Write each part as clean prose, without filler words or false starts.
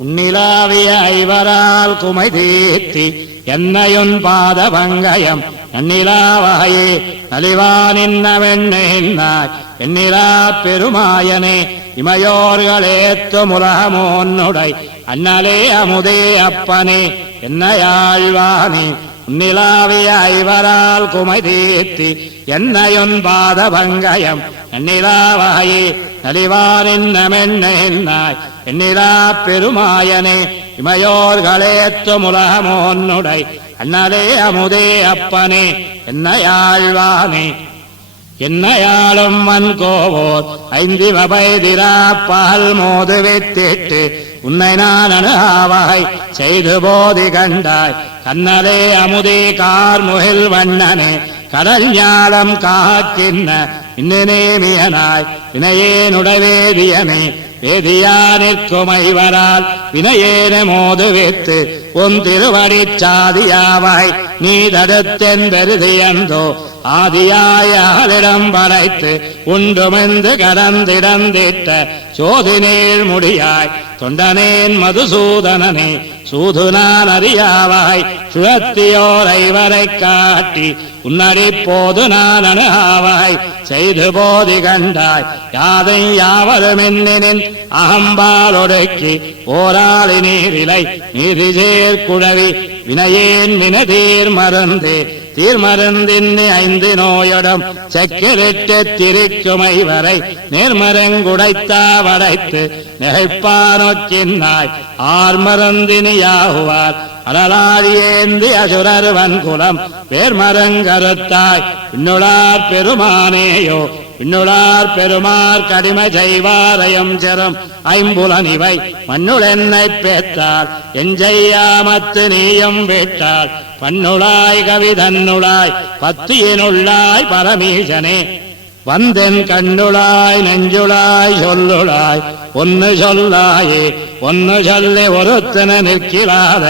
உன்னிலாவிய ஐவரால் குமை தீர்த்தி என்னையுன் பாத பங்கயம் நன்னிலாவாயே நலிவானின்னவென்னாய் வெண்ணிலா பெருமாயனே இமையோர்களேத்து முலகமோன்னுடை அண்ணலே அமுதே அப்பனே என்னையாழ்வானே உன்னிலாவிய ஐவரால் குமை தீர்த்தி என்னையுன் பாத பங்கயம் நன்னிலாவாயே நலிவானின்னவென்னாய் வெண்ணிலா பெருமாயனே இமையோர்களேத்து முலகமோன்னுடை அண்ணலே அமுதே அப்பனே என்னையாழ்வானே என்னையாளும் வன்கோவோர் ஐந்திவபைதிராப்பால் மோது வைத்திட்டு உன்னை நான் அணுகாவாய் செய்து போதி கண்டாய் கண்ணலே அமுதே கார்முகில் வண்ணனே கடல் ஞாலம் காக்கின்ன இன்னேமியனாய் வினையேனுடவேதியமே வேதியா நிற்கும் ஐவரால் வினையேன மோது வைத்து உன் திருவடி சாதியாவாய் நீ தடுத்தென் பெருதியந்தோ ஆதியாயாளிடம் படைத்து உண்டுமெந்து கடந்திடந்திட்ட சோதினேல் முடியாய் தொண்டனேன் மதுசூதனனே சூதுனான் அறியாவாய் சுழத்தியோர் ஐவரை காட்டி உன்னடி போது நான் அணுகாவாய் செய்து போதி கண்டாய் யாதை யாவரும் என்னின் அகம்பால் ஒடுக்கி ஓராளி நீரிலை நீதி சேர்க்குழவி வினையேன் வினதீர் மருந்தே தீர்மருந்தின் ஐந்து நோயுடம் செக்கிலிட்டு திரிக்குமை வரை நேர்மரங்குடைத்தாவடைத்து நெகைப்பானொக்கின்னாய் ஆர்மருந்தினியாகுவார் அடலாழியேந்தி அசுரர் வன்குலம் வேர்மரங்கருத்தாய் பின்னுளார் பெருமானேயோ பின்னுளார் பெருமார் கடிம செய்வாரயம் செரும் ஐம்புலனிவை மண்ணுள் என்னை பேத்தால் எஞ்செய்யாமத்து நீயும் விட்டால் பண்ணுளாய் கவிதன்னுளாய் பத்தியினுள்ளாய் பரமீசனே வந்தென் கண்ணுளாய் நெஞ்சுளாய் சொல்லுளாய் ஒன்னு சொல்லாயே ஒன்னு சொல்லி ஒருத்தன நிற்கிறாத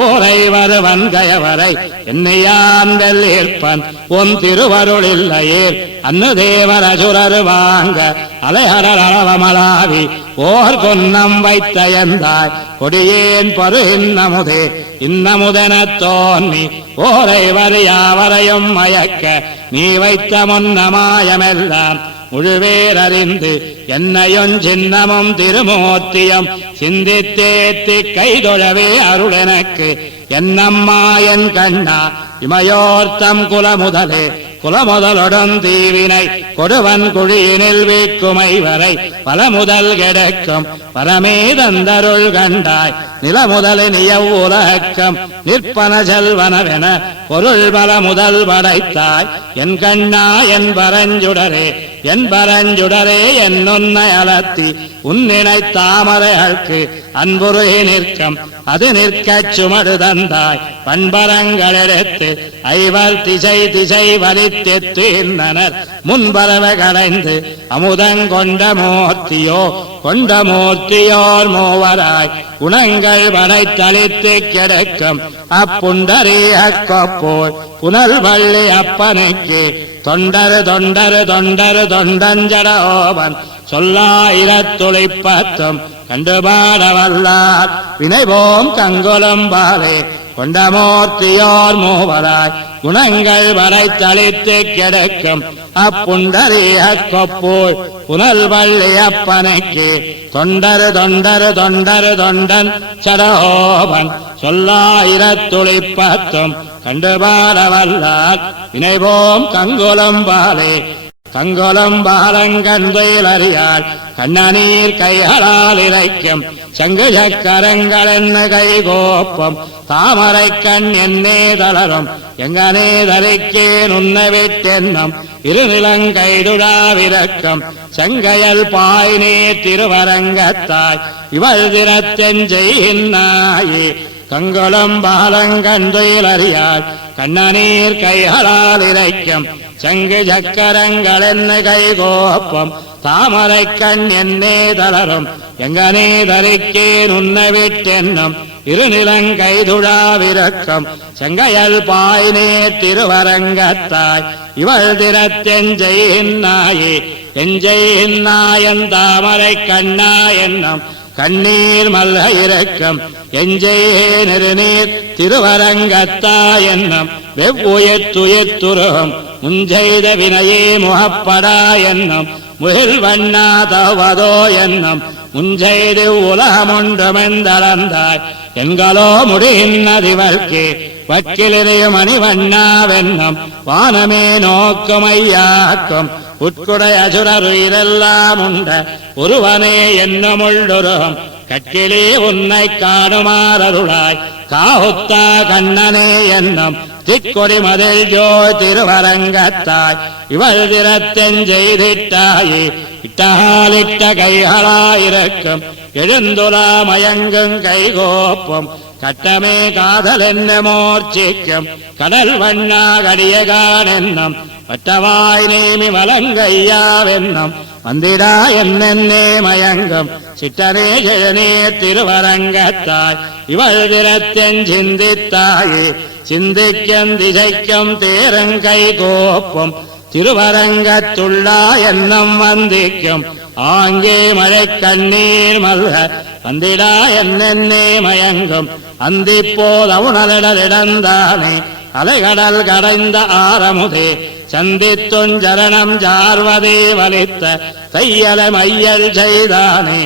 ஓரை வருவன் கயவரை என்னையாண்டல் ஏற்பன் உன் திருவருள் இல்லையேல் அன்னு தேவர் அசுரர் வாங்க அலைஹரர் அளவமலாவி ஓர் கொன்னம் வைத்தயந்தாய் கொடியேன் பரு இன்னமுதே இன்னமுதென தோன்னி ஓரை வரையாவரையும் மயக்க நீ வைத்த முன்னமாயமெல்லாம் முழுவேரறிந்து என்னையும் சின்னமும் திருமூர்த்தியம் சிந்தித்தேத்தி கைதொழவே அருளெனக்கு என்னம்மா என் கண்ணா இமையோர்த்தம் குலமுதலே குலமுதலுடன் தீவினை கொடுவன் குழியினில் வீக்குமை வரை பல முதல் கெடுக்கும் பரமே தந்தருள் கண்டாய் நிலமுதலின் எவ்வுலகம் நிற்பன செல்வனவென பொருள் பல முதல் படைத்தாய் என் கண்ணா என் பரஞ்சுடரே என் பரஞ்சுடரே என்னொன்னை அலத்தி உன்னினை தாமரைகளுக்கு அன்புருகி நிற்கும் அது நிற்கச் சுமடு தந்தாய் பண்பரங்கள் எடுத்து ஐவர் திசை திசை வலித்தெத்து இருந்தனர் முன்பரவ கடைந்து அமுதங்கொண்ட மூர்த்தியோ கொண்ட மூர்த்தியோர் மூவராய் குணங்கள் படைத்தளித்து கிடக்கும் அப்புண்டரீக கொப்போல் புனல் வள்ளி அப்பனுக்கு தொண்டரு தொண்டரு தொண்டரு தொண்டஞ்சடோபன் சொல்லாயிரத்துளிப்பத்தும் கண்டுபாட வல்லார் வினைவோம் கங்குலம் பாலே கொண்டமூர்த்தியோர் மூவராய் குணங்கள் வரைத்தளித்து கிடக்கும் அப்புண்டரீக கொப்போல் புனல் வள்ளி அப்பனுக்கு தொண்டரு தொண்டரு தொண்டரு தொண்டன் சடோபன் சொல்லாயிரத்துளிப்பத்தும் கண்டுபாட வல்லார் வினைவோம் கங்குலம் பாலே கங்குலம் பாலங்கண்பையில் அறியாள் கண்ணநீர் கைகளால் இறைக்கும் சங்கு சக்கரங்கள் என்ன கைகோப்பம் தாமரை கண் என்னே தளரும் எங்கனே தரிக்கேன் உன்ன விட்டென்னம் இருநிலங்கைடுடாவிரக்கம் செங்கையல் பாய்நே திருவரங்கத்தாய் இவள் திறத்தெஞ்செய்கின்னாயே கங்குலம் பாலங்கண்பையில் அறியாள் கண்ணநீர் கைகளால் இறைக்கும் சங்கு சக்கரங்கள் என்ன கைகோப்பம் தாமரை கண் என்னே தளரும் எங்கனே தரிக்கேன் உன்ன விட்டென்னம் இருநிலங்கைதுழாவிரக்கம் செங்கையல் பாய்நே திருவரங்கத்தாய் இவள் திறத்தெஞ்செய்கின்னாயே எஞ்செய்கின்னாயன் தாமரை கண்ணா என்னும் கண்ணீர் மல்ல இறக்கம் எஞ்சையே நெருநீர் திருவரங்கத்தா என்னும் வெவ்வுயர்த்துயர்த்துருகம் முஞ்செய்த வினையே முகப்படா என்னும் முகில் வண்ணா தவதோ என்னும் முஞ்செய்து உலகமுண்டமெந்தளந்தாய் என்களோ முடிகின்றதிவர்க்கு வக்கிலிரையும் அணிவண்ணாவென்னும் வானமே நோக்குமையாக்கும் உட்குடை அசுரருயிரெல்லாம் உண்ட ஒருவனே என்னமுள்ளுருகம் கட்கிலே உன்னை காணுமாறருளாய் காவுத்தா கண்ணனே என்னும் திக்கொடி மதில் ஜோ திருவரங்கத்தாய் இவள் திறத்தெஞ்செய்திட்டாயே இட்டாலிட்ட கைகளாயிருக்கும் எழுந்துலா மயங்கும் கைகோப்பும் கட்டமே காதல் என்ன மூர்ச்சிக்கும் கடல் வண்ணா கடியகான் என்னும் வட்டவாய் நேமி வலங்கையாவென்னும் வந்திடா என்னென்னே மயங்கும் சிட்டனே ஜெயனே திருவரங்கத்தாய் இவள் திறத்தென் சிந்தித்தாயே சிந்திக்கும் திசைக்கும் தேரங்கை கோப்பும் திருவரங்கத்துள்ளா என்னும் வந்திக்கும் ஆங்கே மழை கண்ணீர் மல்க வந்திடா என்னென்னே மயங்கும் அந்திப்போதவுணலிடந்தானே அலைகடல் கடைந்த ஆரமுதே சந்தித்துஞ்சரணம் ஜார்வதே வலித்த தையல மையல் செய்தானே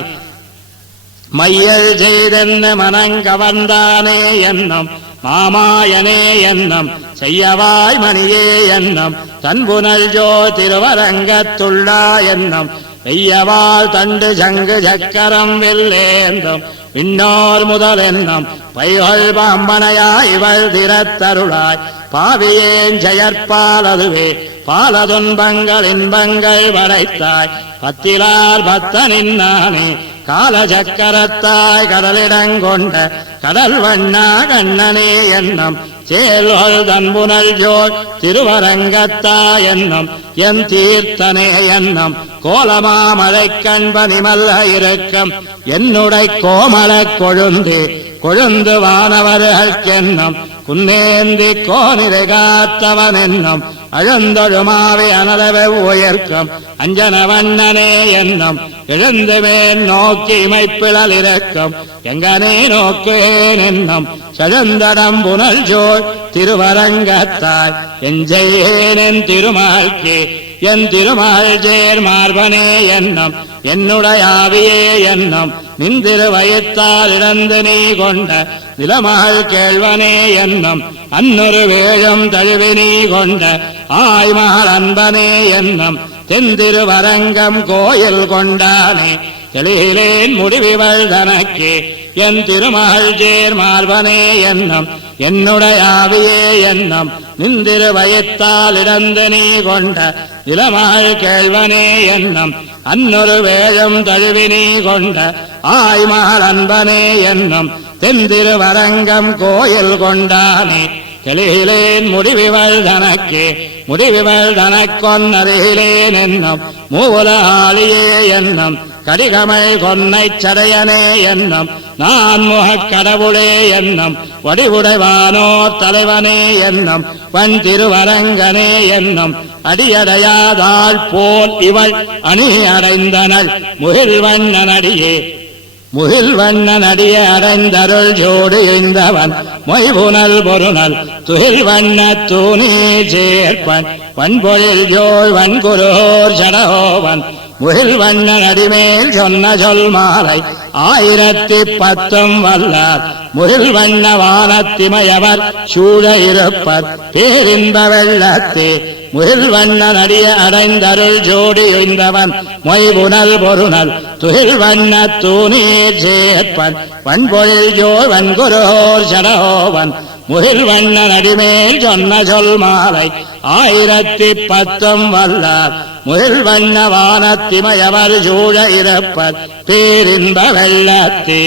மையல் செய்தென்ன மனங்கவர்ந்தானே என்னும் மாமாயனே என்னும் செய்யவாய் மணியே என்னும் தன்புனல் ஜோ திருவரங்கத்துள்ளா என்னும் வெய்யவாள் தண்டு சங்கு சக்கரம் வெல்லேந்தும் விண்ணோர் முதல் என்னும் பைகள் பாம்பனையாய் இவள் திறத்தருளாய் பாவியேன் செயற்பாலதுவே பால துன்பங்கள் இன்பங்கள் படைத்தாய் பத்திலார் பத்தனின் நானே கால சக்கரத்தாய் கடலிடங்கொண்ட கடல் வண்ணா கண்ணனே என்னும் சேல்கள் தன்புனல் ஜோல் திருவரங்கத்தா என்னும் என் தீர்த்தனே என்னும் கோலமாமழை கண்பனிமல்ல இருக்கும் என்னுடை கோமல கொழுந்து வானவர்களுக்கென்னும் குன்னேந்தி கோனிரை காத்தவன் என்னும் அழுந்தொழுமாவே அனலவை உயர்க்கும் அஞ்சன வண்ணனே என்னும் எழுந்துமேன் நோக்கி இமைப்பிழல் இருக்கும் எங்கனே நோக்குவேன் என்னும் செழுந்தடம் புனல் ஜோல் திருவரங்கத்தாய் எஞ்செய்யேன் திருமால்கே என் திருமால் சேர் மார்பனே என்னும் என்னுடைய ஆவியே என்னும் நிந்திரு வயத்தால் இழந்து நீ கொண்ட நிலமகள் கேள்வனே என்னும் அன்னொரு வேழம் தழுவி நீ கொண்ட ஆய்மகள் அன்பனே என்னும் தெந்திருவரங்கம் கோயில் கொண்டானே தெளியிலேன் முடிவிவள் தனக்கே என் திருமகள் சேர் மார்பனே என்னும் என்னுடைய ஆவியே என்னும் நிந்திரு வயத்தால் இழந்து நீ கொண்ட இளமகள் கேள்வனே என்னும் அன்னொரு வேழம் தழுவி நீ கொண்ட ஆய்மகள் அன்பனே என்னும் தெந்திருவரங்கம் கோயில் கொண்டானே தெளியிலேன் முடிவிவள் தனக்கே முடிவிவள் தனக்கொன்னருகிலேன் என்னும் மூல ஆளியே என்னும் கடிகமை கொன்னை சடையனே என்னும் நான் முகக் கடவுளே என்னும் வடிவுடைவானோர் தலைவனே என்னும் வன் திருவரங்கனே என்னும் அடியடையாதாள் போல் இவள் அணி அடைந்தனள் முகில் வண்ணனடியே முகில் வண்ணன் அடிய அடைந்தருள் ஜோடு எழுந்தவன் மொய்புனல் பொருணல் துகில் வண்ண தூணி சேர்ப்பன் வன்பொழில் ஜோள் வன்குரோர் சடகோவன் முகில் வண்ணன் அடிமேல் சொன்ன சொல் மாலை 1010 வல்லார் முகில் வண்ண வானத்திமையவர் சூழ இருப்பர் பேரின்ப வெள்ளத்தே முகில் வண்ணன் அடிய அடைந்தருள் ஜோடி எழுந்தவன் மொய்புனல் பொருணல் துகில் வண்ண தூணீர் சேர்ப்பன் வன்பொழில் ஜோள் வன்குரோர் சடகோவன் முகில் வண்ணன் அடிமேல் சொன்ன சொல் மாலை 1010 வல்லார் முகில் வண்ண வானத்திமையவர் சூழ இருப்பர் பேரின்ப வெள்ளத்தே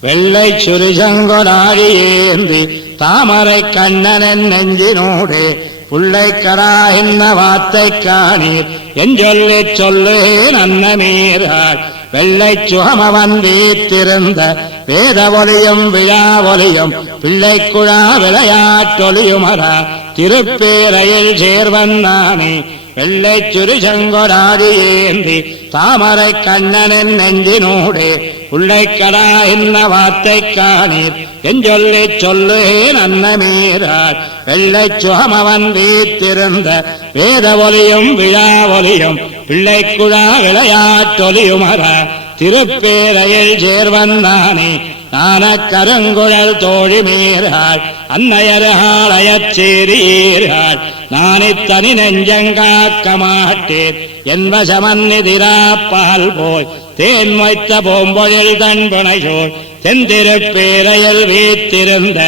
வெள்ளை சுரிசங்கொடாடி ஏந்தி தாமரை கண்ணனன் நெஞ்சினோடு புள்ளைக்கரா என்ன வார்த்தை காணீர் என்றொல்லி சொல்லுவேன் அன்னமீராள் வெள்ளை சுகமவன் வீத்திருந்த வேத ஒலியும் விழா ஒலியும் பிள்ளைக்குழா விளையாட்டொலியுமரா திருப்பேரையில் சேர்வன் நானே வெள்ளை சுரிசங்கொடாடி ஏந்தி தாமரை கண்ணனின் நெஞ்சினூடே உள்ளைக்கடா என்ன வார்த்தை காணீர் எஞ்சொல்லி சொல்லுகேன் அன்னமீரார் வெள்ளை சுகமவன் வீத்திருந்த வேத ஒலியும் விழா ஒலியும் பிள்ளைக்குழா விளையாட்டொலியுமர திருப்பேரையில் சேர்வந்தானே நான கருங்குழல் தோழி மீறாள் அன்னையர்களையச் சேரீர்கள் நானித்தனி நெஞ்சங்காக்க மாட்டேன் என்பசமன்னிதிராப்பால் போய் தேன் வைத்த பூம்பொழில் தன்பனையோர் தென்திருப்பேரையில் வீத்திருந்த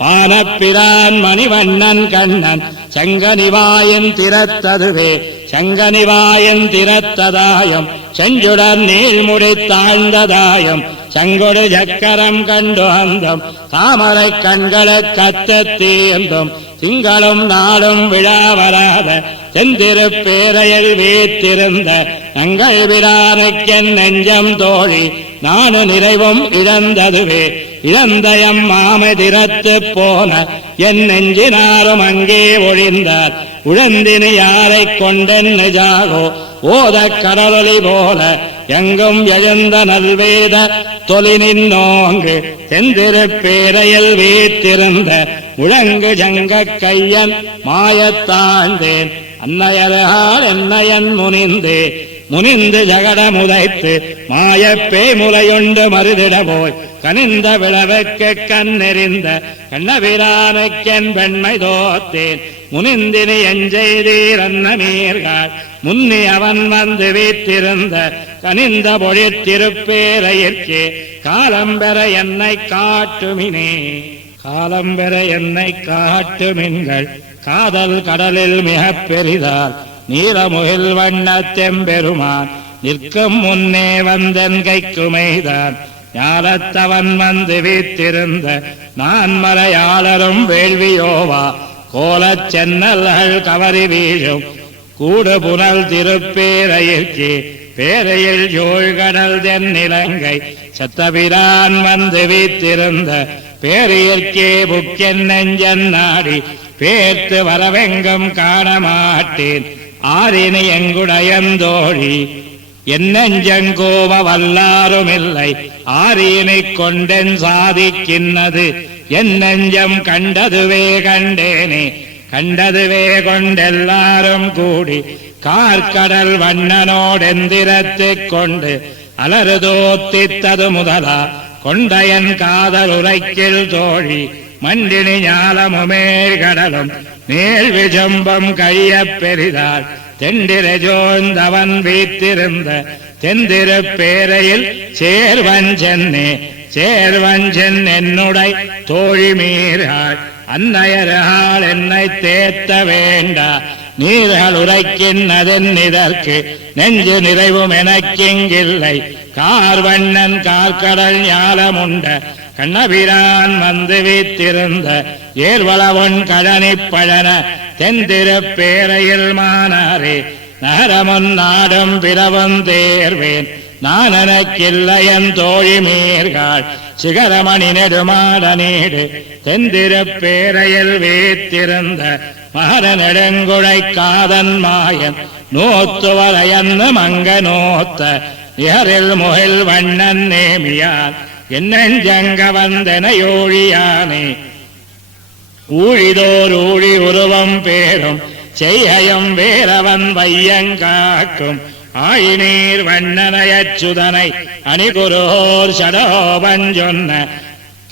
வானப்பிரான் மணிவண்ணன் கண்ணன் சங்கனிவாயன் திறத்ததுவே சங்கனிவாயன் திறத்ததாயம் செஞ்சுடன் நீள்முடி தாழ்ந்ததாயம் சங்கொடு சக்கரம் கண்டு அந்தம் தாமரை கண்களை கத்தத்தீர்ந்தும் திங்களும் நாளும் விழா வராத தென்திருப்பேரையில் வீத்திருந்த நங்கள் பிரானுக்கென் நெஞ்சம் தோழி நானு நிறைவும் இழந்ததுவே இழந்தயம் மாமதிரத்து போன என் நெஞ்சினாரும் அங்கே ஒழிந்தார் உழந்தினி யாரை கொண்டென்னு ஜாகோ ஓத கடலொலி போல எங்கும் எழுந்த நல்வேத தொலி நின்னோங்கு தென்திருப்பேரையில் வீத்திருந்த முழங்கு ஜங்க கையன் மாயத்தாழ்ந்தேன் அன்னையர்கள் என்னையன் முனிந்து ஜகட முதைத்து மாயப்பே முலையுண்டு மருதிட போய் கனிந்த விளவுக்கு கண்ணெறிந்த கண்ணபிரானுக்கென் பெண்மை தோத்தேன் முனிந்தினி எஞ்செய்தீர் அன்னமீர்கள் முன்னி அவன் வந்து வீத்திருந்த கனிந்த பொழித்திருப்பேரையிற்கே காலம்பெற என்னை காட்டுமினே காலம்பெற என்னை காட்டுமின்கள் காதல் கடலில் மிக பெரிதால் நீலமுகில் வண்ணத்தெம்பெருமான் நிற்கும் முன்னே வந்தன் கைக்குமைதான் ஞாலத்தவன் வந்து வீத்திருந்த நான் மலையாளரும் வேள்வியோவா கோலச் சென்னல்கள் கவரி வீழும் கூடு புனல் திருப்பேரையிற்கே பேரையில் ஜோழ்கடல் தென்னிலங்கை சத்தபிரான் வந்து வீத்திருந்த பேரையிற்கே புக்கென் நெஞ்சன் நாடி பேர்த்து வரவெங்கும் காண மாட்டேன் ஆரினி எங்குடையந்தோழி என் நெஞ்சங்கோவ வல்லாருமில்லை ஆரியினை கொண்டென் சாதிக்கின்னது என் நெஞ்சம் கண்டதுவே கண்டேனே கண்டதுவே கொண்டெல்லாரும் கூடி கார்கடல் வண்ணனோடெந்திரத்தைக் கொண்டு அலறுதோத்தித்தது முதலா கொண்டையன் காதல் உரைக்கில் தோழி மண்டினி ஞாலமுமேல் கடலும் மேல் விஜம்பம் கையப் பெரிதார் தெண்டிரஜோந்தவன் வீத்திருந்த தென்திருப்பேரையில் சேர்வஞ்சென் என்னுடை தோழி மீறாள் அன்னையரால் என்னை தேத்த வேண்டா நீர்கள் உரைக்கின்றதென் இதற்கு நெஞ்சு நிறைவும் எனக்கிங்கில்லை கார்வண்ணன் கார்கடல் ஞாலமுண்ட கண்ணபிரான் வந்து வீத்திருந்த ஏர்வளவன் கழனிப் பழன தென்திருப்பேரையில் மானாரே நகரமுன் நாடும் பிறவும் தேர்வேன் நான் எனக்கில்லையன் தோழி மீர்கள் சிகரமணி நெடுமாட நீடு தென்திருப்பேரையில் வீத்திருந்த மகர நெடுங்குழை காதன் மாயன் நோத்துவரையன்னு மங்க நோத்த நிகரில் முகில் வண்ணன் நேமியார் என்னெஞ்சங்க வந்தனையோழியானே ஊழிதோர் ஊழி உருவம் பேரும் செய்யம் வேறவன் வையங்காக்கும் ஆயினீர் வண்ணனையச்சுதனை அணிகுரோர் சடோபன் சொன்ன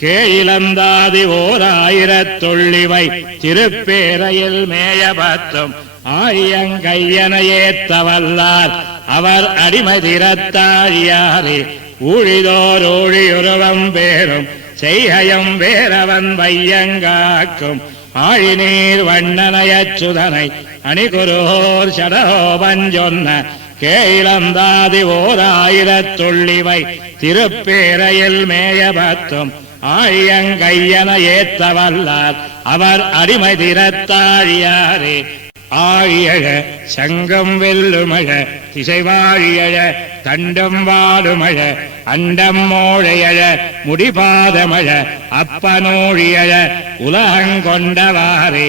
கேயிலந்தாதி ஓர் ஆயிரத்துள்ளிவை திருப்பேரையில் மேயபத்தும் ஆயங்கையனையேத்தவல்லார் அவர் அடிமதிரத்தாழியாரே ஊழிதோர் ஊழியுருவம் பேரும் செய்யம் வேறவன் வையங்காக்கும் ஆழிநீர் வண்ணனையச்சுதனை அணிகுரோர் சடோபன் சொன்ன கேயிலந்தாதி ஓர் ஆயிரத்துள்ளிவை திருப்பேரையில் மேயபத்தும் ஆழியங்கையன ஏத்தவல்லார் அவர் அடிமதிரத்தாழியாரே ஆழியழ சங்கம் வெல்லுமழ திசைவாழியழ தண்டம் வாடுமழ அண்டம் மோழையழ முடிபாதமழ அப்பனோழியழ உலகங்கொண்டவாறே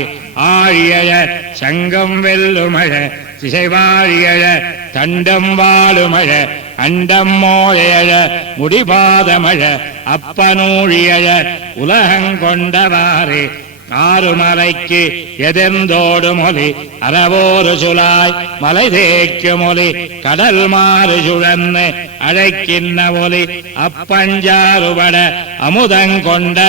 ஆழியழ சங்கம் வெல்லுமழ திசைவாழியழ தண்டம் வாழுமழ அண்டம் மோழையழ முடிபாதமழ அப்பனூழியழ உலகங்கொண்டவாறே ஆறுமலைக்கு எதிர்ந்தோடு மொழி அறவோரு சுழாய் மலை தேய்க்கு மொழி கடல் மாறு சுழன்னு அழைக்கின்ற ஒலி அப்பஞ்சாறுபட அமுதங்கொண்ட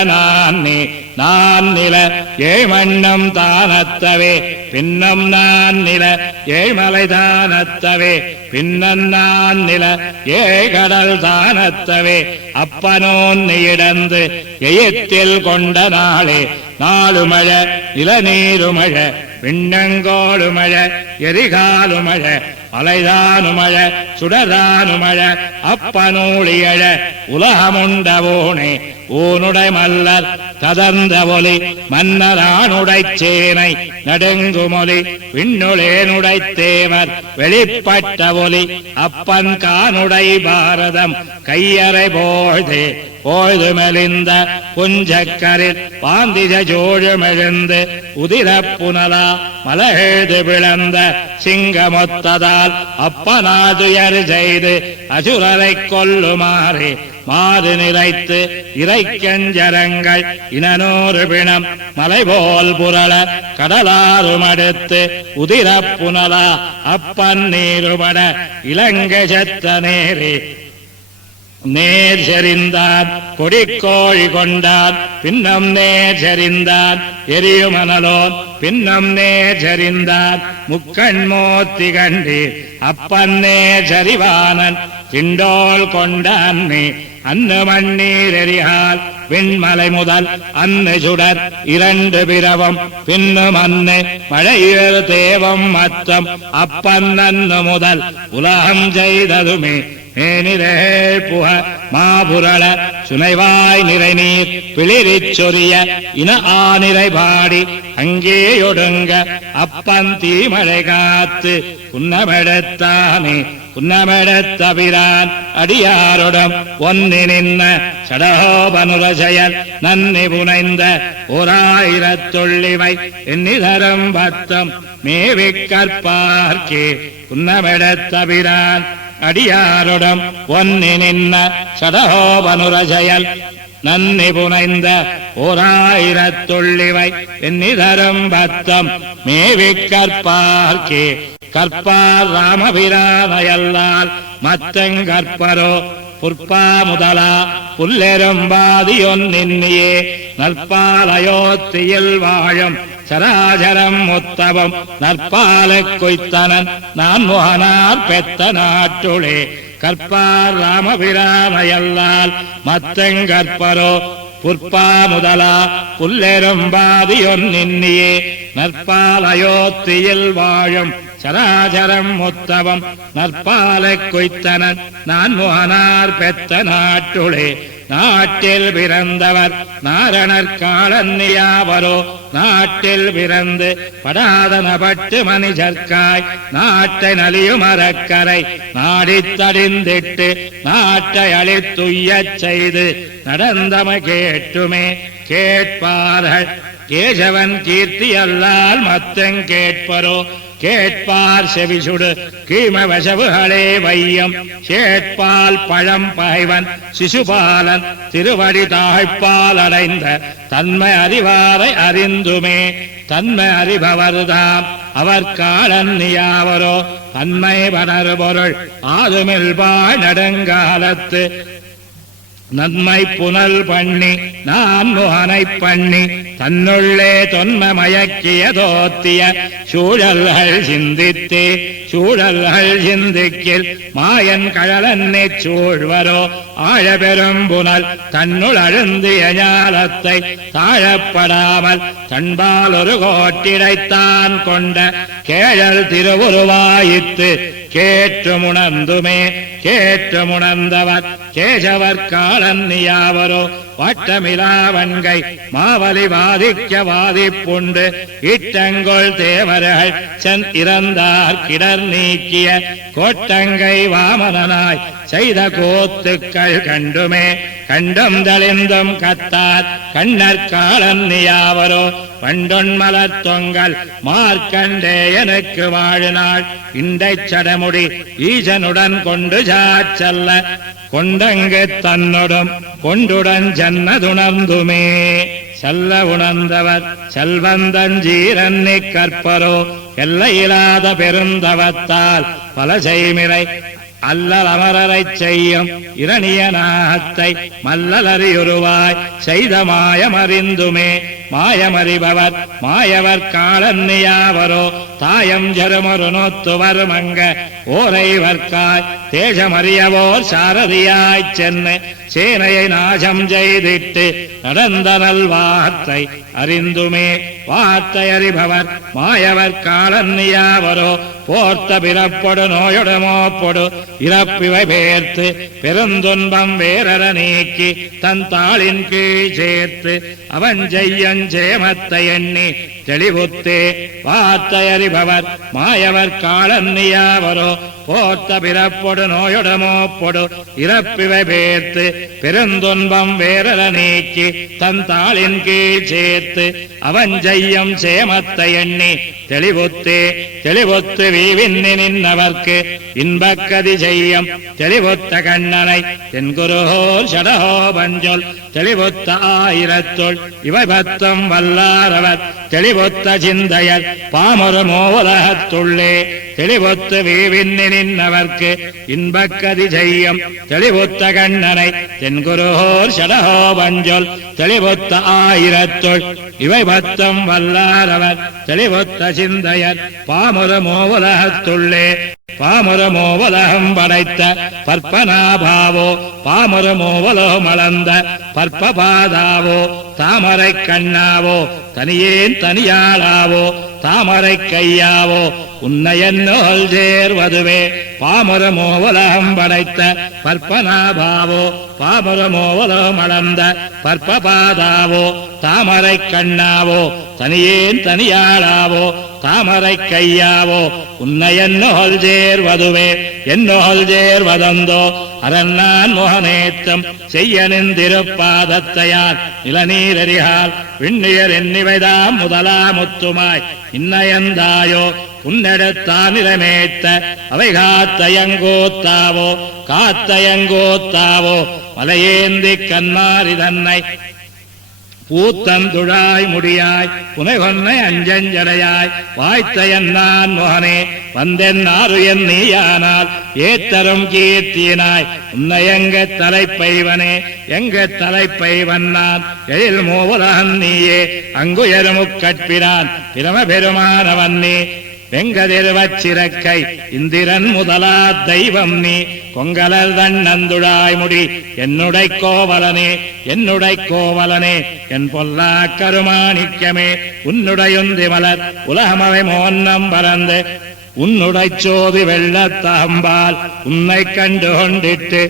நான் நில ஏழ்மண்ணம் தானத்தவே பின்னம் நான் நில ஏழ்மலை தானத்தவே பின்னம் நான் நில ஏழ்கடல் தானத்தவே அப்பனோன் இடந்து எயத்தில் கொண்ட நாளே நாளுமழ இளநீருமழ விண்ணங்கோளுமழ எரிகாலுமழ மலைதானுமழ சுடதானுமழ அப்பனூழியழ உலகமுண்டவோனே ஊனுடை மல்லர் ததர்ந்த ஒலி மன்னரானுடை சேனை நடுங்குமொலி விண்ணுளேனுடை தேவர் வெளிப்பட்ட ஒலி அப்பன் கானுடை பாரதம் கையறை போழ்தே போழ்து மெலிந்த புஞ்சக்கரில் பாந்திஜ ஜோழுமெழுந்து உதிரப் புனலா மலகெழுது விளந்த சிங்கமொத்ததால் அப்பனாதுயர் செய்து அசுரரை கொல்லுமாறே மாறு நிறைத்து இறைக்கஞ்சரங்கள் இனநூறு பிணம் மலைபோல் புரள கடலாறுமடுத்து உதிரப் புனலா அப்பன் நீருபட இலங்கை செத்த நேரே நேர் செறிந்தான் கொடிக்கோழி கொண்டான் பின்னம் நேர் செறிந்தான் எரியுமனலோன் பின்னம் நேர் செறிந்தான் முக்கண் மோத்தி கண்டீர் அப்பன் நேர் சரிவானன் திண்டோல் கொண்டான்னே அன்னு மண்ணீர் எரியால் விண்மலை முதல் அன்னு சுடர் இரண்டு பிறவம் பின்னும் அன்னு மழையேறு தேவம் மத்தம் அப்பன் அன்னு முதல் உலகம் செய்ததுமே மேனிரேழ் புக மாபுரள சுனைவாய் நிறை நீர் பிளிரிச் சொரிய இன ஆனிரை பாடி அங்கேயொடுங்க அப்பன் தீமழை காத்து குன்னமெடுத்தானே குன்னமெடுத்தபிரான் அடியாருடம் ஒன்னி நின்ன சடகோபனுரசெயல் நன்னி புனைந்த ஓராயிரத்துள்ளிவை எண்ணிதரும் பத்தம் மேவிக் கற்பார்க்கே குன்னமெடுத்தபிரான் அடியாருடம் ஒன்னி நின்ன சடகோபனுரசெயல் நன்னி புனைந்த ஓராயிரத்துள்ளிவை எண்ணிதரும் பத்தம் மேவிக் கற்பார்க்கே கற்பார் ராமபிரானையல்லால் மத்தங்கற்பரோ புற்பா முதலா புல்லெரும்பாதியொன்னின்னியே நற்பாலயோத்தியில் வாழும் சராசரம் முத்தவம் நற்பாலை கொய்த்தனன் நான் முகனார் பெத்த நாட்டுளே கற்பார் ராமபிரானையல்லால் மத்தங்கற்பரோ புற்பா முதலா புல்லெரும்பாதியொன்னின்னியே நற்பாலயோத்தியில் வாழும் சராசரம் முத்தவம் நற்பாலை கொய்த்தனன் நான் முகனார் பெத்த நாட்டுளே நாட்டில் பிறந்தவர் நாரணர் காலன்னியாவரோ நாட்டில் பிறந்து படாதனப்பட்டு மனிதர்க்காய் நாட்டை நலியும் அறக்கரை நாடித்தடிந்திட்டு நாட்டை அழித்துய்யச் செய்து நடந்தமை கேட்டுமே கேட்பார்கள் கேசவன் கீர்த்தி அல்லால் மத்தங் கேட்பரோ கேட்பார் செவிசுடு கீமவசவுகளே வையம் கேட்பால் பழம் பகைவன் சிசுபாலன் திருவடி தாழ்பால் அடைந்த தன்மை அறிவாரை அறிந்துமே தன்மை அறிபவர்தாம் அவர் காலன்னியாவரோ தன்மை படரு பொருள் ஆதுமில்பாய் நடுங்காலத்து நன்மை புனல் பண்ணி நான் முகனை பண்ணி தன்னுள்ளே தொன்ம மயக்கிய தோத்திய சூழல்கள் சிந்தித்தே சூழல்கள் சிந்திக்கில் மாயன் கழலன்னை சூழ்வரோ ஆழபெரும் புனல் தன்னுள் அழுந்திய ஞாலத்தை தாழப்படாமல் தன்பால் ஒரு கோட்டிடைத்தான் கொண்ட கேழல் திருவுருவாயித்து கேற்றுமுணர்ந்துமே கேற்றுமுணர்ந்தவர் கேசவர் காலன்னியாவரோ வட்டமிலாவன்கை மாவலி வாதிக்க வாதிப்புண்டு இட்டங்கொள் தேவர்கள் சென் இறந்தார் கிடர் நீக்கிய கோட்டங்கை வாமனாய் செய்த கூத்துக்கள் கண்டுமே கண்டும் தெளிந்தும் கத்தார் கண்ணற்காலன் நீயாவரோ பண்டொன் மலர் தொங்கல் மார்க்கண்டே எனக்கு வாழினாள் இண்டை சடமுடி ஈசனுடன் கொண்டு சாச்சல்ல கொண்டங்கு தன்னுடன் கொண்டுடன் ஜன்னதுணர்ந்துமே செல்ல உணர்ந்தவர் செல்வந்தஞ்சீரன்னி கற்பரோ எல்லையிலாத பெருந்தவத்தால் பல செய்மிரை அல்லல் அமரரைச் செய்யும் இரணிய நாகத்தை மல்லலறியுருவாய் செய்த மாயமறிந்துமே மாயமறிபவர் மாயவர் காலன்னியாவரோ தாயம் ஜருமொரு நோத்துவர் மங்க ஓரைவர்க்காய் தேசமறியவோர் சாரதியாய்ச் சென்னு சேனையை நாசம் செய்திட்டு நடந்த நல்வார்த்தை அறிந்துமே வார்த்தை அறிபவர் மாயவர் காலன்னியாவரோ போர்த்த பிறப்பொடு நோயுடமோப்பொடு இறப்பிவை பேர்த்து பெருந்துன்பம் வேரற நீக்கி தன் தாளின் கீழ் சேர்த்து அவன் செய்யஞ்சேமத்தை எண்ணி தெளிவுத்தே வார்த்தை அறிபவர் மாயவர் காலன்னியாவரோ போர்த்த பிறப்பொடு நோயுடமோப்பொடு இறப்பிவை பேர்த்து பெருந்துன்பம் வேரற நீக்கி தன் தாளின் கீழ் சேர்த்து அவன் செய்யும் சேமத்தை எண்ணி தெளிவுத்தே தெளிவுத்து வீவின்னி நின்னவர்க்கு இன்பக்கதி செய்யும் தெளிவுத்த கண்ணனை தென்குருகோர் சடகோ பஞ்சொல் தெளிவுத்த ஆயிரத்துள் இவை பத்தம் வல்லாரவர் தெளிவுத்த சிந்தையர் பாமொரு மூலகத்துள்ளே தெளிவுத்து வீவின்னி நின்னவர்க்கு இன்பக்கதி செய்யும் தெளிவுத்த கண்ணனை தென்குருகோர் சடகோ பஞ்சொல் தெளிவுத்த ஆயிரத்துள் இவை பத்தம் வல்லாரவர் தெளிவுத்த சிந்தையர் பாமொரு மூலகத்துள்ளே பாமொரு மூவலகம் படைத்த பற்பனாபாவோ பாமொரு மூவலகம் அளந்த பற்பபாதாவோ தாமரை கண்ணாவோ தனியேன் தனியாளாவோ தாமரை கையாவோ உன்னையன்னோல் சேர்வதுவே பாமொரு மூவலகம் படைத்த பற்பனாபாவோ பாமொரு மூவலகம் அளந்த பற்பபாதாவோ தாமரை கண்ணாவோ தனியேன் தனியாளாவோ தாமரை கையாவோ உன்னையன்னோல் சேர்வதுவே என்னோல் சேர்வதந்தோ அரண்ணான் முகநேத்தம் செய்ய நின்றிருப்பாதத்தையால் நிலநீரறிகால் விண்ணியர் எண்ணிவைதாம் முதலா முத்துமாய் இன்னயந்தாயோ உன்னெடுத்தானிலமேத்த அவை காத்தயங்கோத்தாவோ காத்தயங்கோத்தாவோ மலையேந்தி கண்மாறி தன்னை பூத்தந்துழாய் முடியாய் புனைகொன்னை அஞ்சஞ்சடையாய் வாய்த்தயன் நான் மோகனே வந்தென் ஆறுயன் நீயானால் ஏத்தரும் கீர்த்தியினாய் உன்னை எங்க தலைப்பைவனே எங்க தலைப்பைவன் நான் எழில் மூவலகன் நீயே அங்குயருமுக்கட்பிரான் பிரம பெருமானவன் நீ வெங்கதிர்வச்சிறக்கை இந்திரன் முதலா தெய்வம் நீ கொங்கலர் தன்னந்துழாய் முடி என்னுடை கோவலனே என்னுடை கோவலனே என் பொல்லா கருமாணிக்கமே உன்னுடையுந்தி மலர் உலகமவை மோன்னம் பறந்து உன்னுடை சோதி வெள்ளத்தகம்பால் உன்னை கண்டு கொண்டிட்டு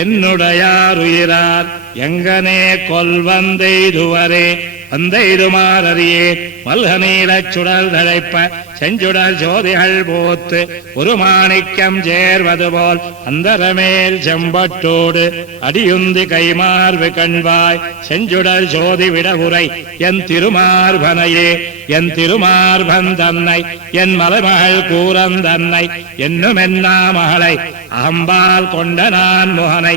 என்னுடையாருயிரார் எங்கனே கொல்வந்தெய்துவரே வந்தெய்துமாறியே மல்க நீலச் சுடல் தழைப்ப செஞ்சுடல் ஜோதிகள் போத்து ஒரு மாணிக்கம் சேர்வது போல் அந்தரமேல் செம்பட்டோடு அடியுந்தி கைமார்பு கண்வாய் செஞ்சுடல் ஜோதி விடவுரை என் திருமார்பனையே என் திருமார்பன் தன்னை என் மலைமகள் கூறந்தன்னை என்னும் என்னா மகளை அகம்பால் கொண்ட நான் முகனை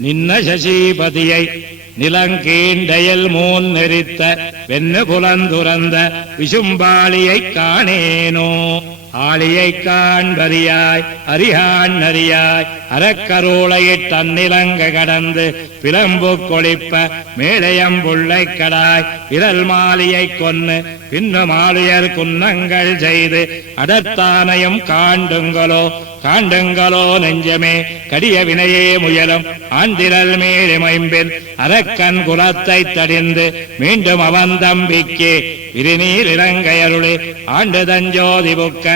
நின்ன சசிபதியை நிலங்கீண்டையில் மூன் நெறித்த வெண்ணு புலந்துறந்த விசும்பாளியை காணேனோ ஆளியை காண்பறியாய் அரியான் நரியாய் அறக்கரோளையிட் தன்னிலங்க கடந்து பிளம்பு கொளிப்ப மேளையம்புள்ளை கடாய் விரல் மாலியை கொன்னு பின்னும் ஆளுயர் குன்னங்கள் செய்து அடர்த்தானையும் காண்டுங்களோ காண்டுங்களோ நெஞ்சமே கடிய வினையே முயலும் ஆண்டிரல் மேலிமைம்பின் அரக்கன் குலத்தை தடிந்து மீண்டும் அவன் தம்பிக்கே விரிநீர் இறங்கையருளே ஆண்டு தஞ்சோதி புக்க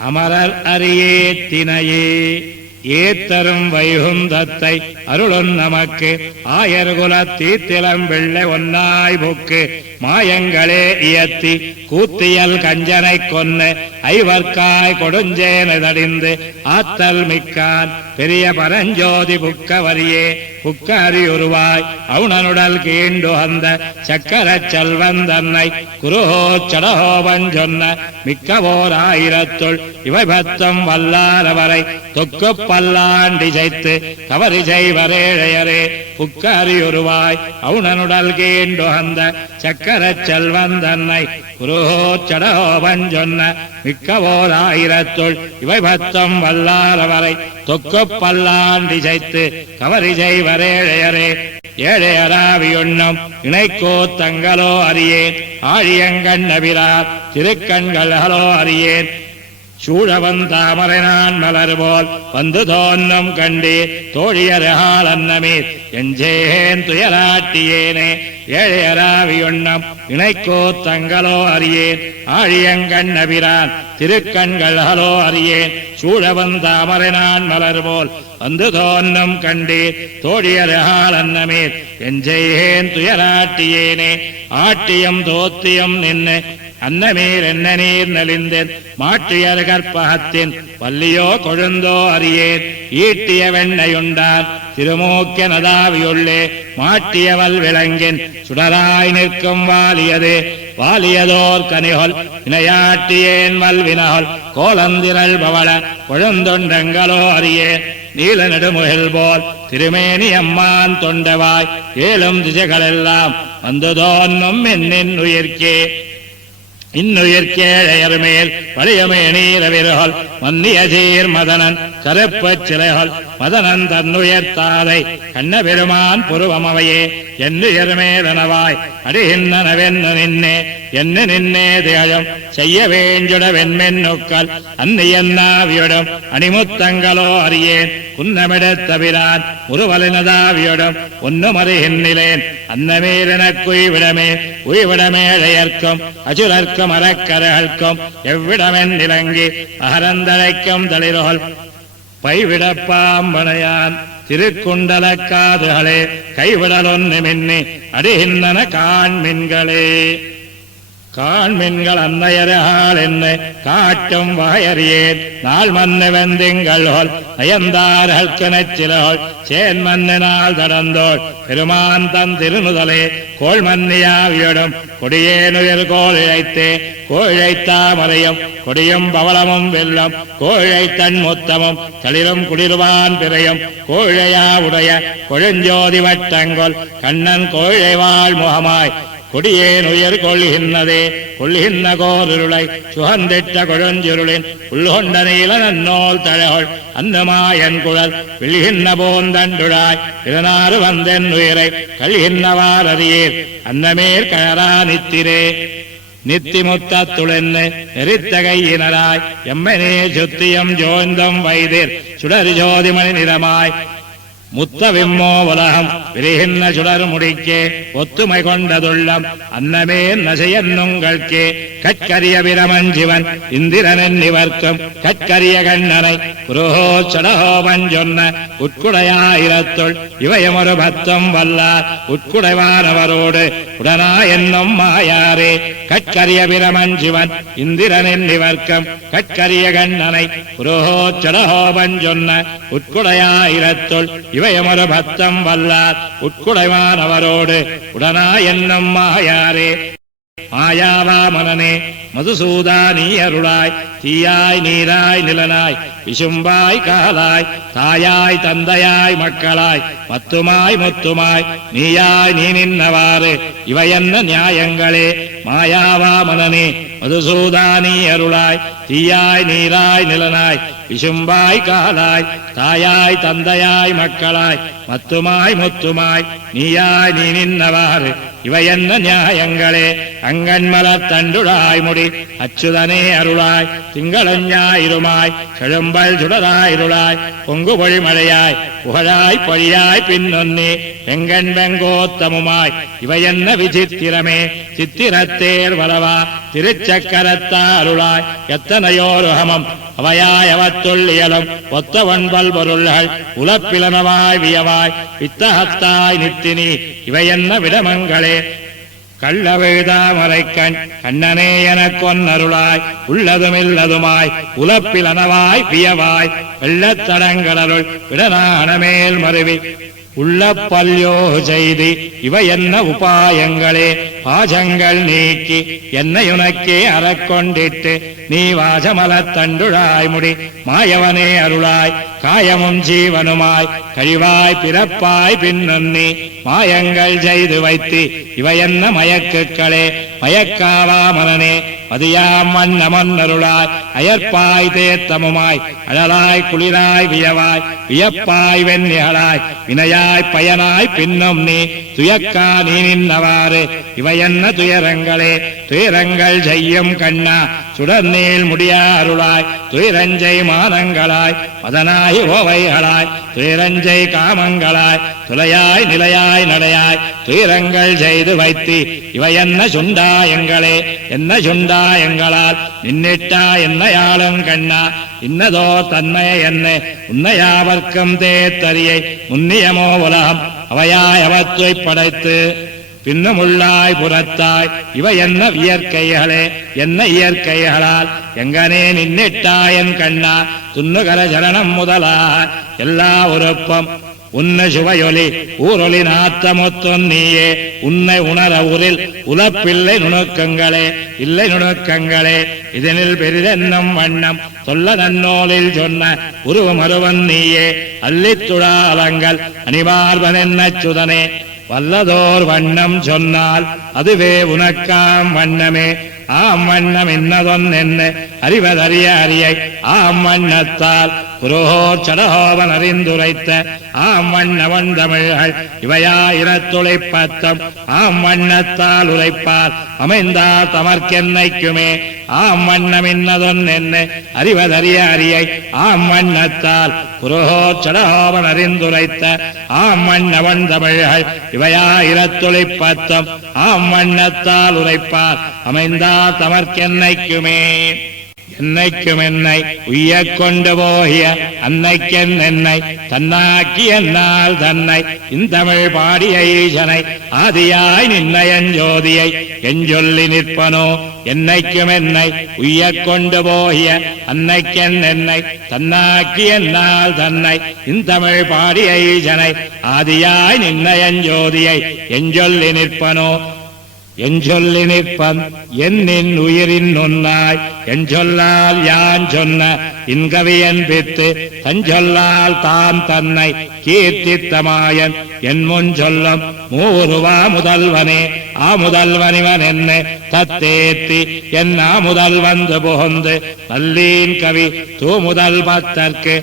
அமரர் அரியே தினையே ஏத்தரும் வைகுந்தத்தை அருளும் நமக்கு ஆயர்குல தீத்திலம் வெள்ளை ஒன்னாய் புக்கு மாயங்களே இயத்தி கூத்தியல் கஞ்சனை கொன்னு ஐவர்க்காய் கொடுஞ்சேனதடிந்து ஆத்தல் மிக்கான் பெரிய பரஞ்சோதி புக்க வரியே புக்க அறியுருவாய் அவுணனுடல் கீண்டு அந்த சக்கர செல்வன் தன்னை குருஹோ சடஹோபன் சொன்ன மிக்கவோர் ஆயிரத்துள் இவை பத்தம் வல்லாரவரை தொக்கு பல்லாண்டி செய்து தவறி செய்வரேழையரே புக்க அறியுருவாய் அவுணனுடல் கீண்டு அந்த சக்கர செல்வன் தன்னை குருஹோ சடஹோபன் சொன்ன மிக்கவோர் ஆயிரத்துள் இவை பத்தம் வல்லாரவரை தொக்கு பல்லாண்டி செய்து கவரி செய்வரேழையரே ஏழையராவியுண்ணும் இணைக்கோ தங்களோ அறியேன் ஆழியங்கண் நபிரார் திருக்கண்களோ அறியேன் சூழவன் தாமரை நான் மலர் போல் வந்து தோன்னும் கண்டே தோழியரால் அன்னமீர் எஞ்சேன் துயராட்டியேனே ஏழையராவியுண்ணம் இணைக்கோ தங்களோ அறியேன் ஆழியங்கண் நபிரான் திருக்கண்களோ அறியேன் சூழவன் தாமரை நான் மலர் போல் வந்து தோன்னும் கண்டே தோழியரால் அன்னமீர் எஞ்சேன் துயராட்டியேனே ஆட்டியம் தோத்தியம் நின்று அன்னமீர் என்ன நீர் நலிந்தேன் மாற்றியர் கற்பகத்தின் வல்லியோ கொழுந்தோ அறியேன் ஈட்டிய வெண்ணையுண்டான் திருமூக்க நதாவியுள்ளே மாட்டியவள் விளங்கின் சுடராய் நிற்கும் வாலியது வாலியதோர் கனிகொல் இணையாட்டியேன் வல்வினகொல் கோலந்திரள் பவள கொழுந்தொண்டங்களோ அறியேன் நீல நெடுமுகில் போல் திருமேனி அம்மான் தொண்டவாய் ஏழும் திசைகளெல்லாம் வந்து தோன்னும் என்னின் உயிர்க்கே இன்னுயிர்க்கேழையர் மேல் வலியமே நீரவிர்கள் மன்னிய சீர் மதனன் கருப்பச் சிலைகள் மதனன் தன்னுயர்த்தாதை கண்ண பெருமான் புருவமவையே என்னுயர் மேலனவாய் அடிகின்றனவென்னு நின்னே என்ன நின்னே தேயம் செய்ய வேஞ்சுட வெண்மென்னுக்கள் அன்னியன்னாவியுடும் அணிமுத்தங்களோ அறியேன் குன்னமிடத்தவிரான் உருவலினதாவியுடும் ஒன்னும் அறிகின்னிலேன் அன்னமேலெனக்குய்விடமே உய்விடமேழையர்க்கும் அசுரர்க்கும் அறக்கரைகளுக்கும் எவ்விடமென் நிலங்கி அகரந்தழைக்கும் தளிரோல் பைவிடப்பாம்பனையான் திருக்குண்டலக்காதுகளே கைவிடலொன்னு மின்னி அடிகின்றன காண்மின்களே காண்மின்கள் அன்னையரால் என்ன காட்டும் வகையறியேன் நாள் மண்ணு வெந்திங்கள்கொள் நயந்தார்கள் நச்சிலகொள் சேன் மண்ணினால் தடந்தோள் பெருமான் தன் திருநுதலே கோள் மன்னியாவியிடும் கொடியேனுயர் கோள் இழைத்தே கோழைத்தாமரையும் கொடியும் பவளமும் வெல்லம் கோழை தன் முத்தமும் தளிரும் குளிர்வான் பிறையும் கோழையா உடைய கொழுஞ்சோதி வட்டங்கொள் கண்ணன் கோழை வாழ் முகமாய் கொடியேன் உயர் கொள்கின்றதே கொள்கின்ற கோருளை சுகந்திட்ட கொழுஞ்சுருளின் உள்கொண்ட நீல நன்னோல் தழகொள் அன்னமாயன் குழல் விழுகின்ற போந்தண்டுழாய் இதனாறு வந்தென் உயிரை கல்கின்றவார் அறியீர் அன்னமேற் கழரா நித்திரே நித்திமுத்தத்துளென்னு நெறித்த கையினராய் எம்மனே சுத்தியம் ஜோந்தம் வைதிர் சுடர் ஜோதிமணி நிறமாய் முத்தவிம்மோ உலகம் விரிகின்ற சுடர் முடிக்கே ஒத்துமை கொண்டதுள்ளம் அன்னமே நசையன்னுங்கள்கே கற்கரிய பிரமஞ்சிவன் இந்திரனன் இவர்க்கும் கற்கரிய கண்ணனை குருஹோ சடஹோபன் சொன்ன உட்குடையாயிரத்துள் இவையமொரு பத்தம் வல்லார் உட்குடைவானவரோடு உடனா என்னும் மாயாரே கற்கரிய பிரமஞ்சிவன் இந்திரனின் இவர்க்கும் கற்கரிய கண்ணனை குருஹோ சடஹோபன் சொன்ன உட்குடையாயிரத்துள் இவையமொரு பத்தம் வல்லார் உட்குடைவானவரோடு உடனா என்னும் மாயாரே மாயாவா மனனே மதுசூதா நீ அருளாய் தீயாய் நீராய் நிலனாய் விசும்பாய் காலாய் தாயாய் தந்தையாய் மக்களாய் மத்துமாய் முத்துமாய் நீயாய் நீ நின்னவாறு இவையென்ன நியாயங்களே மாயாவா மனனே மதுசூதா நீ அருளாய் தீயாய் நீராய் நிலனாய் விசும்பாய் காலாய் தாயாய் தந்தையாய் மக்களாய் மத்துமாய் முத்துமாய் நீயாய் நீ நின்னவாறு இவையென்ன நியாயங்களே அங்கன்மலத் தண்டுழாய் முடி அச்சுதனே அருளாய் திங்களஞாயிருமாய் செழும்பல் சுடராயிருளாய் பொங்கு பொழிமழையாய் புகழாய் பொழியாய் பின்னொன்னே வெங்கண் வெங்கோத்தமுமாய் இவையென்ன விசித்திரமே சித்திரத்தேர் வளவா திருச்சக்கரத்தா அருளாய் எத்தனையோருகமம் அவையாய் அவத்துள் இயலும் ஒத்தவன்பல் பொருள்கள் உலப்பிலனவாய் வியவாய் வித்தகத்தாய் நித்தினி இவையென்ன விடமங்களே கள்ளவிழ்தாமரைக்கண் கண்ணனே எனக் கொன்னருளாய் உள்ளதுமில்லதுமாய் உலப்பிலனவாய் வியவாய் வெள்ளத்தடங்கடலுள் விடனானமேல் மருவி உள்ள பல்யோ செய்தி இவை என்ன உபாயங்களே பாஜங்கள் நீக்கி என்னையுனக்கே அறக்கொண்டிட்டு நீ வாசமலத் தண்டுழாய் முடி மாயவனே அருளாய் காயமும் ஜீவனுமாய் கழிவாய் பிறப்பாய் பின்னொன்னி மாயங்கள் செய்து வைத்து இவை என்ன மயக்குக்களே மயக்காவா மனனே மதியாம் மன்னமன்னருளாய் அயற்பாய் தேத்தமுமாய் அழலாய் குளிராய் வியவாய் வியப்பாய் வெண்ணிகளாய் வினையாய் பயனாய் பின்னும் நீ துயக்கா நீ நின்னவாறு இவையென்ன துயரங்களே துயரங்கள் செய்யும் கண்ணா சுடர்நீள் முடியா அருளாய் துயரஞ்சை மானங்களாய் மதனாய் ஓவைகளாய் துயரஞ்சை காமங்களாய் துளையாய் நிலையாய் நடையாய் துயரங்கள் செய்து வைத்து இவையென்ன சுண்டாயங்களே என்ன சுண்டாயங்களால் நின்னிட்டா என்னையாளும் கண்ணா இன்னதோ தன்மையை என்ன உன்னையாவர்க்கும் தேத்தரியை முன்னியமோ உலகம் அவையாய் அவற்றை படைத்து பின்னுமுள்ளாய் புறத்தாய் இவை என்ன இயற்கைகளே என்ன இயற்கைகளால் எங்கனே நின்னிட்டாயன் கண்ணா துன்னுகர சரணம் முதலா எல்லா உறுப்பம் உன்ன சுவையொலி ஊரொலி நாத்தமொத்தொன் நீயே உன்னை உணர ஊரில் உலப்பில்லை நுணுக்கங்களே இல்லை நுணுக்கங்களே இதனில் பெரிதென்னும் வண்ணம் சொல்ல நன்னோலில் சொன்ன உருவமருவன் நீயே அள்ளித்துழாலங்கள் அணிவார்வன் என்ன சுதனே வல்லதோர் வண்ணம் சொன்னால் அதுவே உனக்காம் வண்ணமே ஆம் வண்ணம் என்னதொன் என்ன அறிவதறிய அறியை ஆம் வண்ணத்தால் குருகோர் சடகோவன் அறிந்துரைத்த ஆம் வண்ணவன் தமிழ்கள் இவையாயிரத்துளைப்பத்தம் ஆம் வண்ணத்தால் உரைப்பார் அமைந்தார் தமர்க்கென்னைக்குமே ஆம் வண்ணம் இன்னதொன் என்ன அறிவதறிய அறியை ஆம் வண்ணத்தால் குருகோர் சடகோவன் அறிந்துரைத்த ஆம் வண்ணவன் தமிழ்கள் இவையாயிரத்துளைப்பத்தம் ஆம் வண்ணத்தால் உரைப்பார் அமைந்தார் தமர்க்கென்னைக்குமே என்னைக்கும் என்னை உய்ய கொண்டு போகிய அன்னைக்கென் என்னை தன்னாக்கி என்னால் தன்னை இந்தமிழ் பாடிய ஈசனை ஆதியாய் நின்னையன் ஜோதியை எஞ்சொல்லி நிற்பனோ என்னைக்கும் என்னை உய்ய கொண்டு போகிய அன்னைக்கென் என்னை தன்னாக்கி என்னால் தன்னை இந்தமிழ் பாடிய ஈசனை ஆதியாய் நின்னையன் ஜோதியை எஞ்சொல்லி நிற்பனோ எஞ்சொல்லி நிற்பன் என்னின் உயிரின் ஒன்னாய் எஞ்சொல்லால் யான் சொன்ன இன்கவியன் பித்து தஞ்சொல்லால் தான் தன்னை கீர்த்தித்தமாயன் என் முன் சொல்லும் மூருவா முதல்வனே ஆ முதல்வனிவன் என்ன தத்தேத்தி என் முதல் வந்து புகுந்து நல்லீன் கவி தூ முதல் பத்தற்கு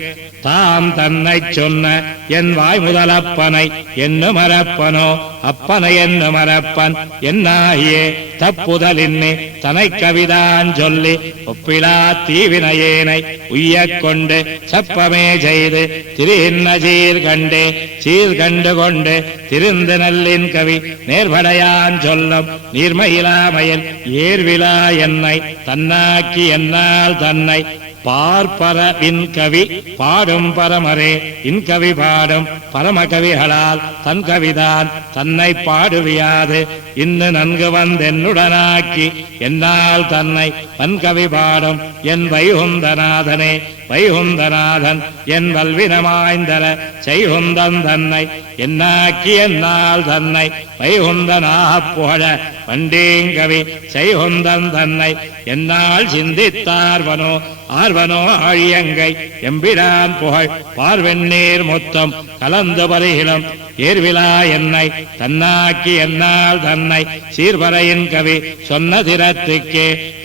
தாம் தன்னை சொன்ன என் வாய் முதலப்பனை என்ன மரப்பனோ அப்பனை என்ன மரப்பன் என்னாயே தப்புதலின்னே தனை கவிதான் சொல்லி ஒப்பிலா தீவினையேனை உய்ய கொண்டு சப்பமே செய்து திரின்ன சீர்கண்டே சீர்கண்டு கொண்டு திருந்து நல்லின் கவி நேர்படையான் சொல்லும் நீர்மயிலாமையில் ஏர்விழா என்னை தன்னாக்கி என்னால் தன்னை பார்ப்பர இன்கவி பாடும் பரமரே இன்கவி பாடும் பரமகவிகளால் தன் கவிதான் தன்னை பாடுவியாது இன்னு நன்கு வந்தென்னுடனாக்கி என்னால் தன்னை வன்கவி பாடும் என் வைகுந்தநாதனே வைகுந்தநாதன் என் வல்வினமாய்ந்தர செய்குந்தன் தன்னை என்னாக்கி என்னால் தன்னை வைகுந்தனாகப் புகழ வண்டீங்கவி செய்குந்தன் தன்னை என்னால் சிந்தித்தார்வனோ ஆர்வனோ ஆழியங்கை எம்பிரான் புகழ் பார்வெண்ணீர் மொத்தம் கலந்து பருகிலும் ஏர்விழா என்னை தன்னாக்கி என்னால் தன்னை சீர்வரையின் கவி சொன்ன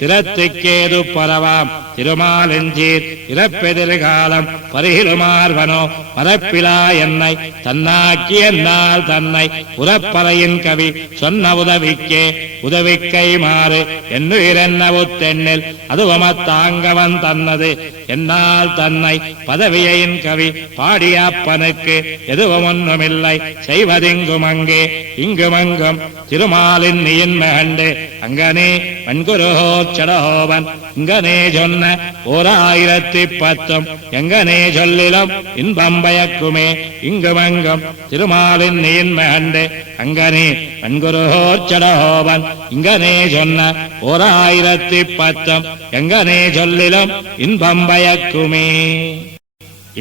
திறத்துக்கேது பரவாம் திருமாலெஞ்சீர் இறப்பெதிர்காலம் பருகிலுமார்வனோ மரப்பிலா என்னை தன்னாக்கி என்னால் தன்னை உறப்பறையின் கவி சொன்ன உதவிக்கை மாறு என்னுயிரென்ன உத்தெண்ணில் அதுவமத்தாங்கவன் தன்னது என்னால் தன்னை பதவியின் கவி பாடிய அப்பனுக்கு எதுவும் ஒன்றுமில்லை செய்வதிங்கும் அங்கே இங்குமங்கும் திருமாலின் நீன்மகண்டு அங்கனே வன்குருகோர் சடஹோவன் இங்கனே சொன்ன 1010 எங்கனே சொல்லிலும் இன்பம் பயக்குமே இங்குமங்கும் திருமாலின் நீன்மகண்டு அங்கனே வன்குருகோர் சடஹோவன் இங்கனே சொன்ன 1010 எங்கனே சொல்லிலும் இன்பம் பயக்குமே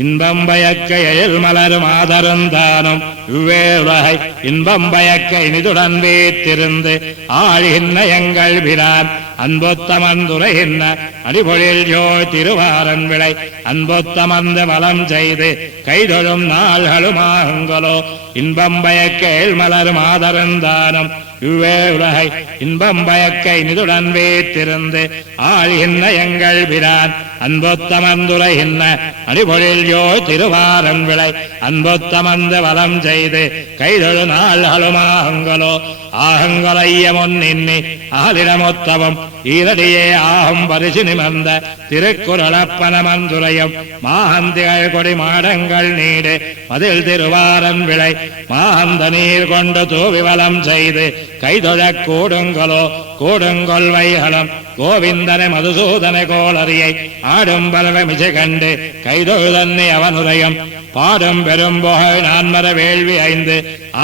இன்பம் பயக்க எழில் மலரும் ஆதருந்தானும் இவ்வே உலகை இன்பம் பயக்க இனிதுடன் வைத்திருந்து ஆழ்கின்ற எங்கள் பிரான் அன்பொத்தமந்துரைகின்ற அடிபொழில் ஜோய் திருவாரன் விளை அன்பொத்தமந்து வலம் செய்து கைதொழும் நாள்களுமாகுங்களோ இன்பம் பயக்க எழில் மலரும் ஆதருந்தானும் இவ்வே உலகை இன்பம் பயக்க இனிதுடன் வைத்திருந்து ஆழ்கின்ற எங்கள் பிரான் அன்பொத்தமந்துரைகின்ற அடிபொழில் ஜோய் திருவாரன் விளை அன்பொத்தமந்து வலம் செய்து கைதொழு நாள்களுமாகுங்களோ ஆகங்களையமொன்னின்னி ஆலிடமொத்தவம் ஈரடியே ஆகும் பரிசு நிமர்ந்த திருக்குறளப்பனமந்துரையும் மாகந்திகள் கொடி மாடங்கள் நீடு மதில் திருவாரன் விளை மாகந்த நீர் கொண்டு தூவிவலம் செய்து கைதொழக் கூடுங்களோ கூடுங்கொள்வைகளும் கோவிந்தனை மதுசூதனை கோளரியை ஆடும் பலவமிசை கண்டு கைதொழுதன்னி அவனுரையும் பாடும் பெரும் புகழ் நான்மர வேள்வி 5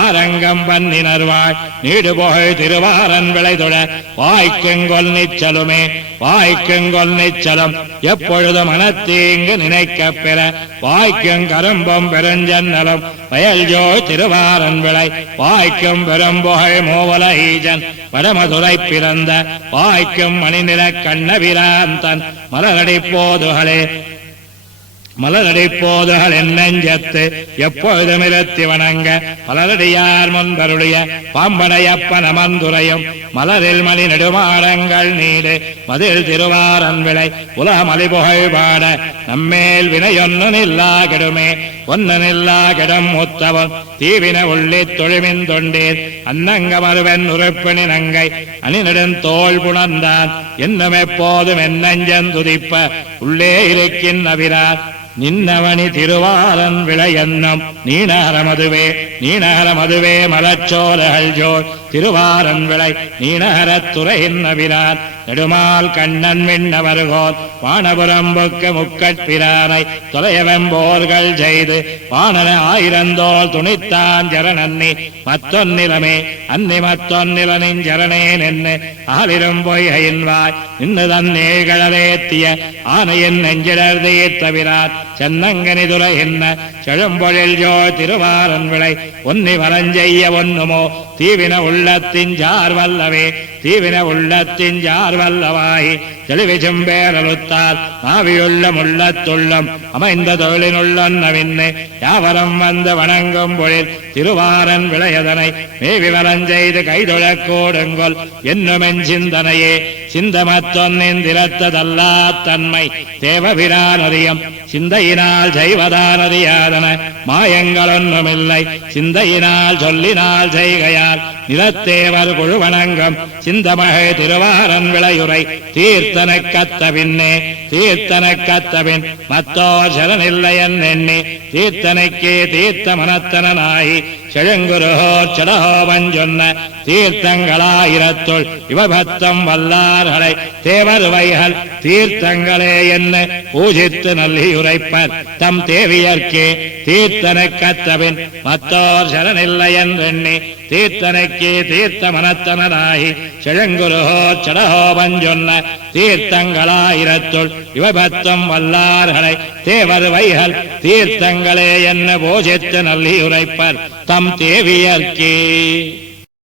ஆரங்கம் பன்னினர்வாள் நீடு புகழ் திருவாரன் விளைதொட வாய்க்குங்கொல் நிச்சலுமே வாய்க்குங்கொல் நிச்சலும் எப்பொழுது மனத்தீங்கு நினைக்க பெற வாய்க்கும் கரும்பும் பெருஞ்சன்னலும் வயல்ஜோ திருவாரன் விளை வாய்க்கும் பெரும் புகழ் மூவல ஈஜன் வடமதுரை பிறந்த வாய்க்கும் மணிநிற கண்ணபிராந்தன் மலரடி போதுகளே மலரடிப்போதுகள் என்னெஞ்சத்து எப்பொழுதும் இருத்தி வணங்க பலரடியார் முன்பருடைய பாம்பனையப்பன் அமர்ந்துரையும் மலரில் மணி நெடுமாடங்கள் நீடு மதில் திருவாரன் விளை உலகமலி புகழ் பாட நம்மேல் வினையொன்னு நில்லா கெடுமே ஒன்னு நில்லா கெடும் முத்தவன் தீவின உள்ளி தொழுமின் தொண்டீர் அன்னங்க மறுவன் உறுப்பினி நங்கை அணிநெடும் தோல் புணர்ந்தான் என்னும் எப்போதும் என்னஞ்சன் துதிப்ப உள்ளே இருக்கின்றவிரார் நின்னவனி திருவாரன் விளையன்னம் நீனகரமதுவே மலச்சோலைகள் ஜோர் திருவாரன் விளை நீனகரத்துறையின் நபிரான் நெடுமால் கண்ணன் மின்னவர்கோல் வானபுரம்புக்கு முக்கட்பிரானை தொலையவெம்போர்கள் செய்து வானன ஆயிரந்தோல் துணித்தான் ஜரணன்னி மத்தொன்னிலமே அன்னி மத்தொன்னிலனின் ஜரணேன் என்று ஆலிரும் பொய்கையின்வாய் நின்று தன்னேகழலேத்திய ஆனையின் நெஞ்சிடர் தீர்த்தவிரான் சென்னங்கனிதுரை என்ன செழும்பொழில் ஜோ திருவாரன் விளை ஒன்னி வலஞ்செய்ய ஒன்னுமோ தீவின உள்ளத்தின் ஜார் வல்லவே தீவின உள்ளத்தின் ஜார் வல்லவாய் தெளிவிச்சும் பேரலுத்தால் நாவியுள்ள முள்ளத்துள்ளம் அமைந்த தொழிலினுள்ளன்னவின்னு யாவரம் வந்து வணங்கும் பொழில் திருவாரன் விளையதனை மேவி வலஞ்செய்து கைதொழக் கூடுங்கொல் என்னுமென் சிந்தனையே சிந்தமத்தொன்னின் திறத்ததல்லா தன்மை தேவபிரானறியம் சிந்தையினால் செய்வதானறியாதன மாயங்களொன்னுமில்லை சிந்தையினால் சொல்லினால் செய்கையால் நிலத்தேவர் குழுவணங்கம் சிந்தமகை திருவாரன் விளையுரை தீர்த்தன கத்த பின்னே தீர்த்தன கத்தபின் மத்தோ சரணில்லையன் எண்ணி தீர்த்தனைக்கே தீர்த்த மனத்தனாகி செழுங்குருகோர் சடஹோவன் சொன்ன தீர்த்தங்களாயிரத்துள் இவபத்தம் வல்லார்களை தேவருவைகள் தீர்த்தங்களே என்ன பூஜித்து நல்லியுரைப்பர் தம் தேவியர்க்கே தீர்த்தன கத்தபின் மத்தோர் சரணில்லையன் எண்ணி தீர்த்தனைக்கே தீர்த்த மனத்தனாகி செழுங்குருகோர் சடஹோவன் சொன்ன தீர்த்தங்களாயிரத்துள் இவபத்தம் வல்லார்களை தேவருவைகள் தீர்த்தங்களே என்ன பூஜித்து நல்லியுரைப்பர் தம் தேவியர்க்கே